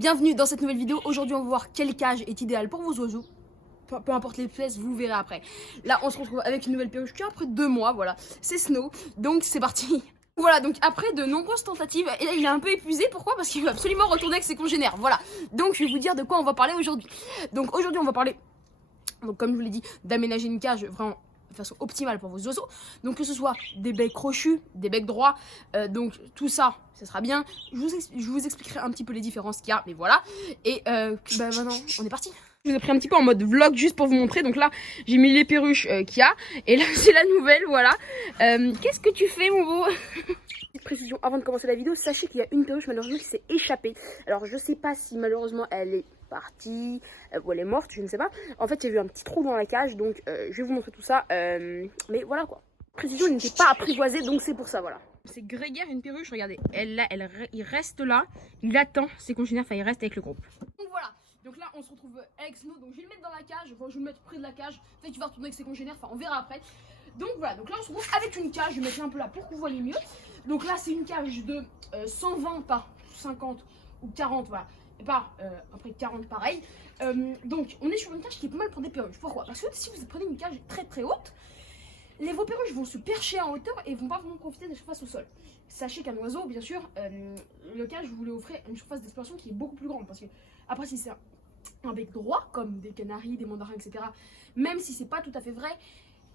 bienvenue dans cette nouvelle vidéo. Aujourd'hui on va voir quelle cage est idéale pour vos oiseaux. Peu importe l'espèce, vous verrez après. Là on se retrouve avec une nouvelle perruche qui a après 2 mois, voilà. C'est Snow, donc c'est parti. Voilà, donc après de nombreuses tentatives, et là il est un peu épuisé, pourquoi? Parce qu'il veut absolument retourner avec ses congénères, voilà. Donc je vais vous dire de quoi on va parler aujourd'hui. Donc aujourd'hui on va parler, donc comme je vous l'ai dit, d'aménager une cage vraiment de façon optimale pour vos oiseaux. Donc que ce soit des becs crochus, des becs droits, donc tout ça, ça sera bien. Je vous expliquerai un petit peu les différences qu'il y a, mais voilà. Et bah maintenant, on est parti. Je vous ai pris un petit peu en mode vlog juste pour vous montrer. Donc là, j'ai mis les perruches qu'il y a. Et là, c'est la nouvelle, voilà. Qu'est-ce que tu fais, mon beau? Petite précision avant de commencer la vidéo, sachez qu'il y a une perruche malheureusement qui s'est échappée. Alors je sais pas si malheureusement elle est partie ou elle est morte, je ne sais pas. En fait j'ai vu un petit trou dans la cage, donc je vais vous montrer tout ça. Mais voilà quoi. Précision, il n'était pas apprivoisé, donc c'est pour ça, voilà. C'est grégaire, une perruche, regardez. Il reste là, il attend ses congénères, enfin il reste avec le groupe. Donc voilà. Donc là on se retrouve avec Snow, donc je vais le mettre dans la cage, enfin, je vais le mettre près de la cage, peut-être qu'il va retourner avec ses congénères, enfin on verra après. Donc voilà, donc là on se retrouve avec une cage, je vais mettre un peu là pour que vous voyez mieux. Donc là c'est une cage de 120 par 50 ou 40, voilà, et par après 40 pareil. Donc on est sur une cage qui est pas mal pour des perruches. Pourquoi? Parce que si vous prenez une cage très très haute, vos perruches vont se percher en hauteur et vont pas vraiment profiter de la surface au sol. Sachez qu'un oiseau, bien sûr, le cage, vous lui offrez une surface d'exploration qui est beaucoup plus grande. Parce que après si c'est un bec droit, comme des canaris, des mandarins, etc., même si c'est pas tout à fait vrai,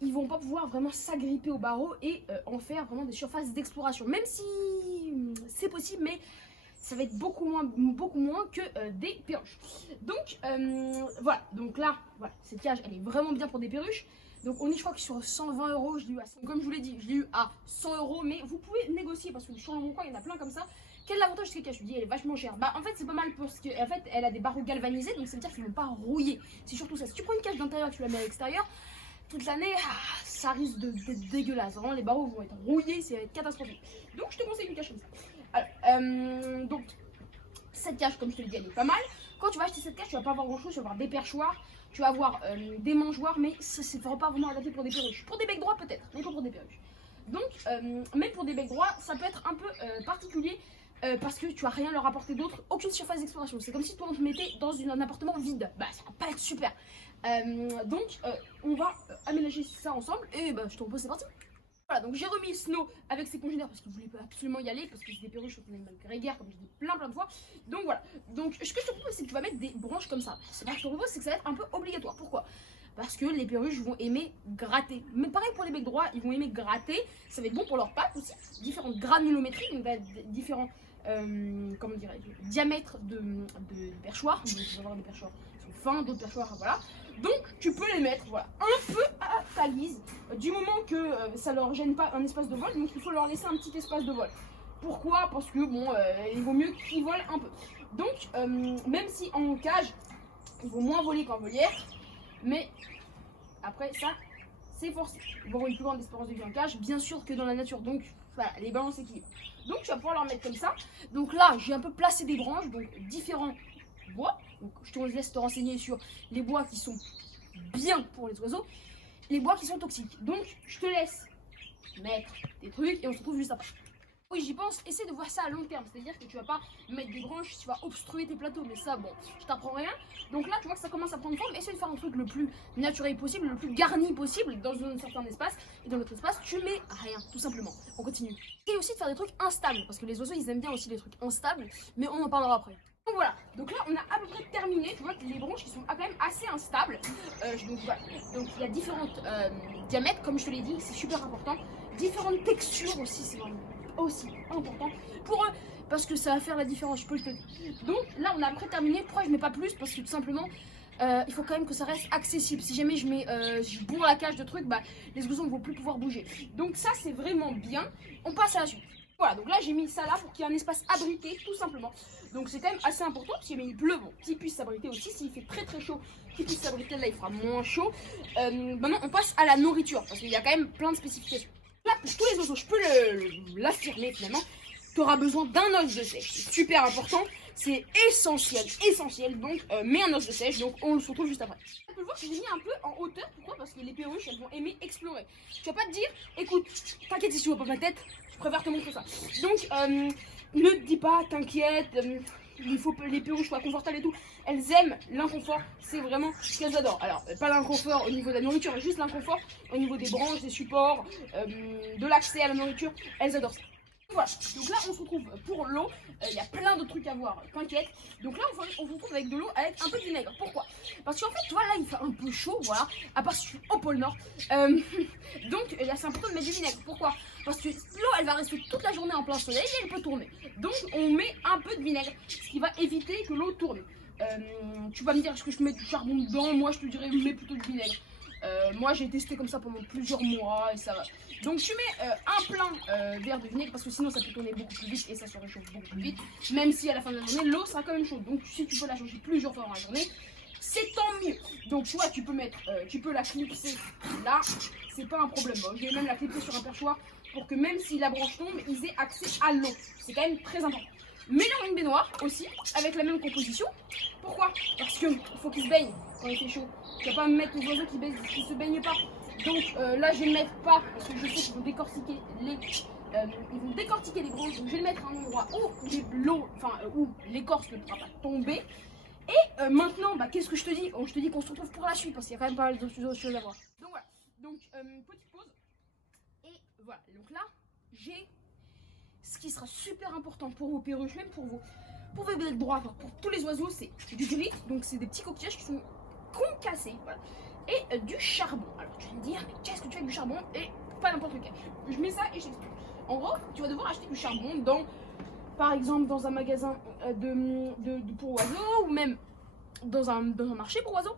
ils vont pas pouvoir vraiment s'agripper au barreau et en faire vraiment des surfaces d'exploration. Même si c'est possible, mais ça va être beaucoup moins que des perruches. Donc voilà, donc là, voilà, cette cage, elle est vraiment bien pour des perruches. Donc on est, je crois que sur 120 €, je l'ai eu à 100. Comme je vous l'ai dit, je l'ai eu à 100 €, mais vous pouvez négocier parce que sur mon coin, il y en a plein comme ça. Quel est l'avantage de cette cage? Je vous dis, elle est vachement chère. Bah en fait c'est pas mal parce que en fait elle a des barreaux galvanisés, donc ça veut dire qu'ils vont pas rouiller. C'est surtout ça. Si tu prends une cage d'intérieur et que tu la mets à l'extérieur, toute l'année, ça risque d'être dégueulasse. Vraiment, les barreaux vont être rouillés, ça va être catastrophique. Donc, je te conseille une cage comme ça. Alors, donc, cette cage, comme je te l'ai dit, elle est pas mal. Quand tu vas acheter cette cage, tu vas pas avoir grand chose. Tu vas avoir des perchoirs, tu vas avoir des mangeoires, mais ça ne sera pas vraiment adapté pour des perruches. Pour des becs droits, peut-être, mais pas pour des perruches. Donc, même pour des becs droits, ça peut être un peu particulier. Parce que tu vas rien leur apporter d'autre, aucune surface d'exploration. C'est comme si toi on te mettait dans un appartement vide. Bah ça va pas être super. Donc on va aménager ça ensemble et bah je te propose c'est parti. Voilà, donc j'ai remis Snow avec ses congénères parce qu'il voulait absolument y aller, parce que c'est des perruches, c'est un animal grégaire comme je dis plein de fois. Donc voilà, donc ce que je te propose c'est que tu vas mettre des branches comme ça. Ce que je te propose c'est que ça va être un peu obligatoire. Pourquoi? Parce que les perruches vont aimer gratter. Mais pareil pour les becs droits, ils vont aimer gratter. Ça va être bon pour leurs pattes aussi. Différentes granulométries, donc différents comment dirais-je, diamètres de perchoirs. Donc tu vas avoir des perchoirs qui sont fins, d'autres perchoirs, voilà. Donc tu peux les mettre voilà, un peu à ta guise, du moment que ça leur gêne pas un espace de vol. Donc il faut leur laisser un petit espace de vol. Pourquoi? Parce que bon, il vaut mieux qu'ils volent un peu. Donc même si en cage, ils vont moins voler qu'en volière, mais après ça, c'est forcé. Ils vont avoir une plus grande espérance de vie en cage, bien sûr que dans la nature. Donc voilà, les balances s'équilibrent. Donc tu vas pouvoir leur mettre comme ça. Donc là, j'ai un peu placé des branches, donc différents bois. Donc je te laisse te renseigner sur les bois qui sont bien pour les oiseaux, les bois qui sont toxiques. Donc je te laisse mettre des trucs et on se retrouve juste après. Oui, j'y pense, essaie de voir ça à long terme, c'est-à-dire que tu vas pas mettre des branches, tu vas obstruer tes plateaux, mais ça, bon, je t'apprends rien. Donc là, tu vois que ça commence à prendre forme, essaie de faire un truc le plus naturel possible, le plus garni possible dans un certain espace, et dans l'autre espace, tu mets rien, tout simplement. On continue. Et aussi de faire des trucs instables, parce que les oiseaux, ils aiment bien aussi les trucs instables, mais on en parlera après. Donc voilà, donc là, on a à peu près terminé, tu vois, les branches qui sont quand même assez instables. Donc voilà, donc il y a différents diamètres, comme je te l'ai dit, c'est super important. Différentes textures aussi, c'est vraiment aussi important pour eux parce que ça va faire la différence, je peux le dire. Donc là on a après terminé. Pourquoi je mets pas plus? Parce que tout simplement il faut quand même que ça reste accessible. Si jamais je bourre la cage de trucs, bah les oiseaux ne vont plus pouvoir bouger. Donc ça c'est vraiment bien. On passe à la suite. Voilà, donc là j'ai mis ça là pour qu'il y ait un espace abrité tout simplement. Donc c'est quand même assez important. Si jamais il pleut, bon, qu'il puisse s'abriter aussi. S'il fait très très chaud, qu'il puisse s'abriter, là il fera moins chaud. Maintenant on passe à la nourriture parce qu'il y a quand même plein de spécifications. Là, pour tous les oiseaux, je peux l'affirmer finalement, tu auras besoin d'un os de sèche. C'est super important, c'est essentiel. Donc, mets un os de sèche, donc on se retrouve juste après. Tu peux voir que j'ai mis un peu en hauteur, pourquoi? Parce que les perruches, elles vont aimer explorer. Tu vas pas te dire, écoute, t'inquiète si tu vois pas ma tête, je préfère te montrer ça. Donc, ne te dis pas, t'inquiète, il faut que les perruches soient confortables et tout. Elles aiment l'inconfort, c'est vraiment ce qu'elles adorent. Alors, pas l'inconfort au niveau de la nourriture, mais juste l'inconfort au niveau des branches, des supports, de l'accès à la nourriture. Elles adorent ça. Voilà, donc là on se retrouve pour l'eau, il y a plein d'autres trucs à voir, t'inquiète. Donc là on se retrouve avec de l'eau avec un peu de vinaigre. Pourquoi? Parce qu'en fait, tu vois, là il fait un peu chaud, voilà, à part si je suis au pôle Nord. Donc là c'est important de mettre du vinaigre. Pourquoi? Parce que l'eau elle va rester toute la journée en plein soleil et elle peut tourner. Donc on met un peu de vinaigre, ce qui va éviter que l'eau tourne. Tu vas me dire, est-ce que je mets du charbon dedans? Moi je te dirais, mets plutôt du vinaigre. Moi j'ai testé comme ça pendant plusieurs mois et ça va. Donc tu mets un plein verre de vinaigre parce que sinon ça peut tourner beaucoup plus vite et ça se réchauffe beaucoup plus vite. Même si à la fin de la journée l'eau sera quand même chaude. Donc si tu peux la changer plusieurs fois dans la journée, c'est tant mieux. Donc tu vois, tu peux mettre, tu peux la clipser là, c'est pas un problème. Bon, je vais même la clipser sur un perchoir pour que même si la branche tombe, ils aient accès à l'eau. C'est quand même très important. Mets dans une baignoire aussi avec la même composition. Pourquoi? Parce que faut qu'ils se baignent quand il fait chaud. Tu vas pas me mettre les oiseaux qui se baignent pas. Donc là je vais le mettre pas parce que je sais qu'ils vont décortiquer les branches. Donc je vais le mettre à un endroit où l'eau, où l'écorce ne pourra pas tomber. Et maintenant, bah, qu'est-ce que je te dis? Je te dis qu'on se retrouve pour la suite parce qu'il y a quand même pas mal d'autres choses à voir. Donc voilà. Donc petite pause. Et voilà. Donc là j'ai ce qui sera super important pour vos perruches, même pour vos bébés de droit, pour tous les oiseaux, c'est du gris. Donc c'est des petits coquillages qui sont concassés, voilà. Et du charbon. Alors tu vas me dire, mais qu'est-ce que tu fais avec du charbon? Et pas n'importe lequel. Je mets ça et je t'explique. En gros, tu vas devoir acheter du charbon par exemple, dans un magasin pour oiseaux ou même dans un marché pour oiseaux.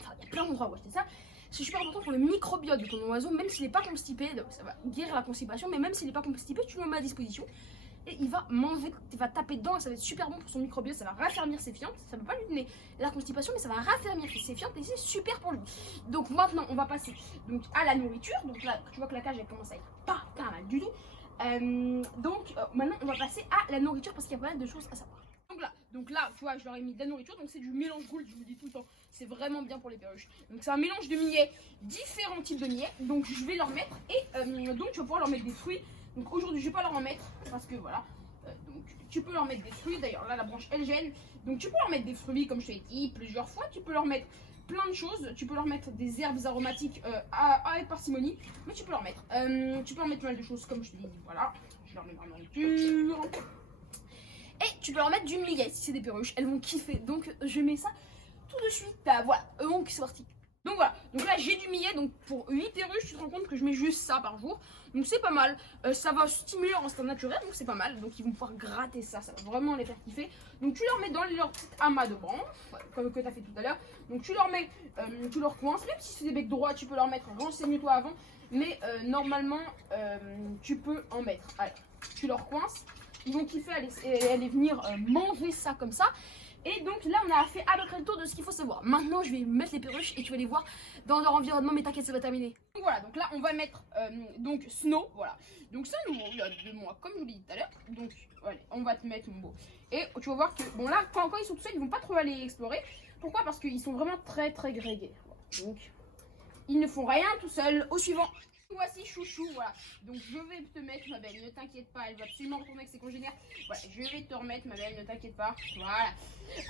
Enfin, il y a plein d'endroits où acheter ça. C'est super important pour le microbiote de ton oiseau, même s'il n'est pas constipé, ça va guérir la constipation, mais même s'il n'est pas constipé, tu le mets à disposition. Et il va manger, il va taper dedans et ça va être super bon pour son microbiote, ça va raffermir ses fientes. Ça ne va pas lui donner la constipation, mais ça va raffermir ses fientes et c'est super pour lui. Donc maintenant, on va passer donc, à la nourriture. Donc là, tu vois que la cage elle commence à être pas mal du tout. Maintenant, on va passer à la nourriture parce qu'il y a pas mal de choses à savoir. Donc là, tu vois, je leur ai mis de la nourriture, donc c'est du mélange gould, je vous le dis tout le temps, c'est vraiment bien pour les perruches. Donc c'est un mélange de millets, différents types de millets, donc je vais leur mettre, et donc tu vas pouvoir leur mettre des fruits. Donc aujourd'hui je vais pas leur en mettre, parce que voilà, donc tu peux leur mettre des fruits, d'ailleurs là la branche elle gêne, donc tu peux leur mettre des fruits comme je t'ai dit plusieurs fois, tu peux leur mettre plein de choses, tu peux leur mettre des herbes aromatiques avec parcimonie, mais tu peux leur mettre pas mal de choses comme je te dis, voilà, je leur mets ma nourriture. Et tu peux leur mettre du millet si c'est des perruches, elles vont kiffer. Donc je mets ça tout de suite. Voilà, donc c'est parti. Donc voilà, donc là j'ai du millet, donc pour 8 perruches, tu te rends compte que je mets juste ça par jour. Donc c'est pas mal, ça va stimuler leur instinct naturel, donc c'est pas mal. Donc ils vont pouvoir gratter ça, ça va vraiment les faire kiffer. Donc tu leur mets dans leur petit amas de branches, comme que tu as fait tout à l'heure. Donc tu leur coinces, même si c'est des becs droits, tu peux leur mettre, renseigne-toi avant. Mais normalement, tu peux en mettre. Allez, tu leur coinces. Ils vont kiffer aller venir manger ça comme ça. Et donc là on a fait à peu près le tour de ce qu'il faut savoir. Maintenant je vais mettre les perruches et tu vas les voir dans leur environnement, mais t'inquiète ça va terminer. Donc voilà, donc là on va mettre donc Snow, voilà. Donc c'est un nouveau, il y a 2 mois comme je vous l'ai dit tout à l'heure. Donc voilà, on va te mettre mon beau. Et tu vas voir que bon là quand ils sont tout seuls ils vont pas trop aller explorer. Pourquoi? Parce qu'ils sont vraiment très grégaires. Donc ils ne font rien tout seuls. Au suivant. Voici chouchou, voilà. Donc je vais te mettre ma belle, ne t'inquiète pas, elle va absolument retourner avec ses congénères. Voilà, je vais te remettre ma belle, ne t'inquiète pas. Voilà.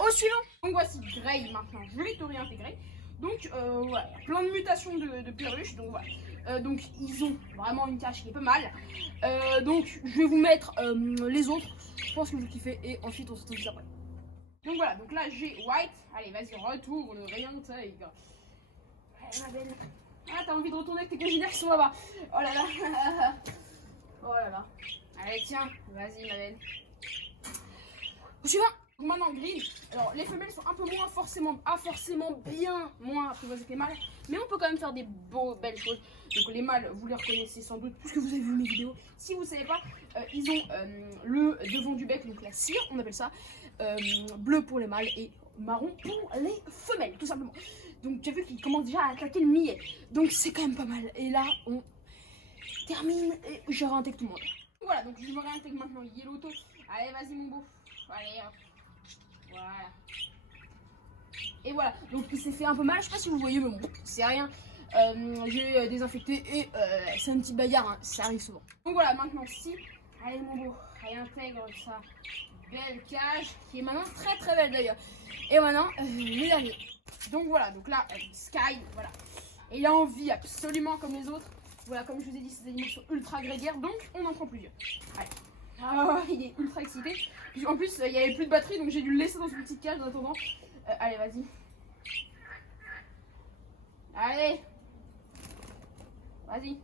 Au suivant. Donc voici Grey maintenant, je vais te réintégrer. Donc voilà, plein de mutations de perruches. Donc voilà. Donc ils ont vraiment une cache qui est pas mal. Donc je vais vous mettre les autres. Je pense que vous kiffez et ensuite on se retrouve après. Donc voilà, donc là j'ai White. Allez, vas-y, retourne, réintègre. Allez, ma belle. Ah, t'as envie de retourner avec tes congénères qui sont là-bas. Oh là là. Oh là là. Allez, tiens, vas-y, ma belle. Au suivant. Donc maintenant, Green. Alors, les femelles sont un peu moins forcément bien moins apprivoisées que les mâles. Mais on peut quand même faire des belles choses. Donc, les mâles, vous les reconnaissez sans doute, puisque vous avez vu mes vidéos. Si vous ne savez pas, ils ont le devant du bec, donc la cire, on appelle ça. Bleu pour les mâles et marron pour les femelles, tout simplement. Donc tu as vu qu'il commence déjà à attaquer le millet. Donc c'est quand même pas mal. Et là on termine et je réintègre tout le monde. Voilà, donc je me réintègre maintenant Yellowto. Allez, vas-y mon beau. Allez hop. Voilà. Et voilà, donc il s'est fait un peu mal. Je sais pas si vous voyez, mais bon, c'est rien. J'ai désinfecté et c'est une petite bagarre, hein. Ça arrive souvent. Donc voilà, maintenant si. Allez mon beau, réintègre ça belle cage qui est maintenant très très belle d'ailleurs. Et maintenant, les derniers. Donc voilà, donc là, Sky, voilà. Et il a envie absolument comme les autres. Voilà, comme je vous ai dit, ces animaux sont ultra grégaires, donc on en prend plusieurs. Allez. Ah, il est ultra excité. Puis, en plus, il n'y avait plus de batterie, donc j'ai dû le laisser dans une petite cage en attendant. Allez, vas-y. Allez. Vas-y.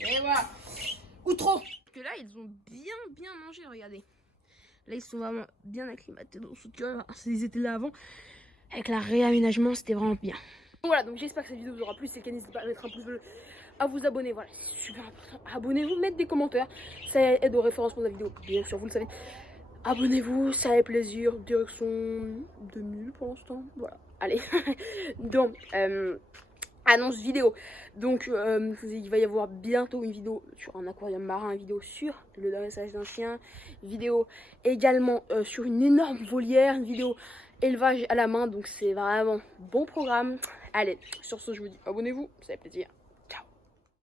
Et voilà. Ou trop. Parce que là, ils ont bien mangé, regardez. Là, ils sont vraiment bien acclimatés dans ce cœur. Ils étaient là avant. Avec la réaménagement, c'était vraiment bien. Voilà, donc j'espère que cette vidéo vous aura plu. Si c'est le cas, n'hésitez pas à mettre un pouce bleu, à vous abonner. Voilà, c'est super important. Abonnez-vous, mettez des commentaires. Ça aide au référencement de la vidéo, bien sûr, vous le savez. Abonnez-vous, ça fait plaisir. Direction 2000 pour l'instant. Voilà, allez. Donc, annonce vidéo. Donc, il va y avoir bientôt une vidéo sur un aquarium marin, une vidéo sur le dressage d'un chien, vidéo également sur une énorme volière, une vidéo élevage à la main. Donc, c'est vraiment bon programme. Allez, sur ce, je vous dis abonnez-vous, ça fait plaisir.